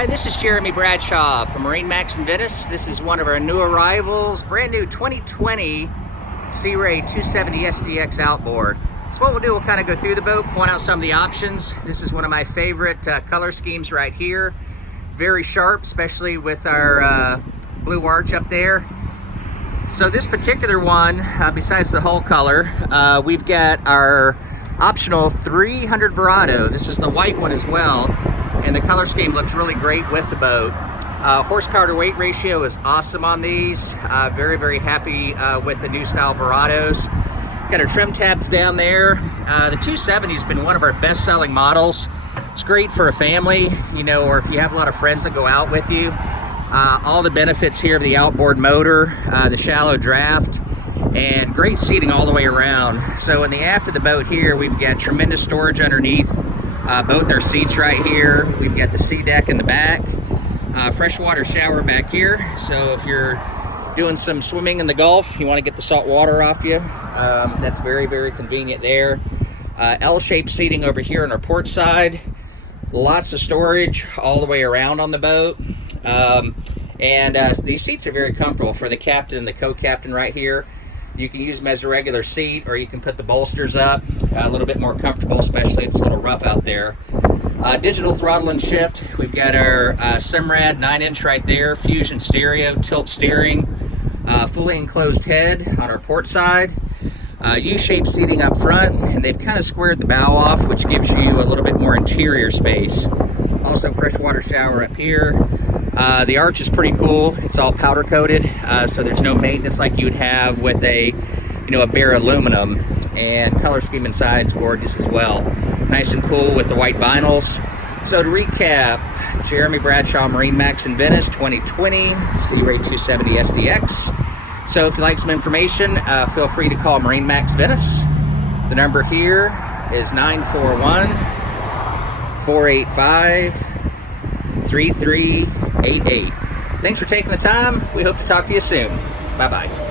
Hi, this is Jeremy Bradshaw from MarineMax in Venice. This is one of our new arrivals, brand new 2020 Sea Ray 270 SDX Outboard. So what we'll do, we'll kind of go through the boat, point out some of the options. This is one of my favorite color schemes right here. Very sharp, especially with our blue arch up there. So this particular one, besides the hull color, we've got our optional 300 Verado. This is the white one as well. And the color scheme looks really great with the boat. Horsepower to weight ratio is awesome on these. Very, very happy with the new style Verados. Got our trim tabs down there. The 270 has been one of our best selling models. It's great for a family, you know, or if you have a lot of friends that go out with you. All the benefits here of the outboard motor, the shallow draft, and great seating all the way around. So in the aft of the boat here, we've got tremendous storage underneath. Both our seats right here. We've got the sea deck in the back. Freshwater shower back here. So if you're doing some swimming in the Gulf, you want to get the salt water off you, that's very, very convenient there. L-shaped seating over here on our port side. Lots of storage all the way around on the boat. These seats are very comfortable for the captain and the co-captain right here. You can use them as a regular seat, or you can put the bolsters up, a little bit more comfortable, especially if it's a little rough out there. Digital throttle and shift. We've got our Simrad 9-inch right there, fusion stereo, tilt steering, fully enclosed head on our port side. U-shaped seating up front, and they've kind of squared the bow off, which gives you a little bit more interior space. Also freshwater shower up here. The arch is pretty cool. It's all powder coated, so there's no maintenance like you would have with a bare aluminum. And color scheme inside is gorgeous as well. Nice and cool with the white vinyls. So to recap, Jeremy Bradshaw, MarineMax in Venice, 2020 Sea Ray 270 SDX. So if you'd like some information, feel free to call MarineMax Venice. The number here is 941-485-3388. Thanks for taking the time. We hope to talk to you soon. Bye-bye.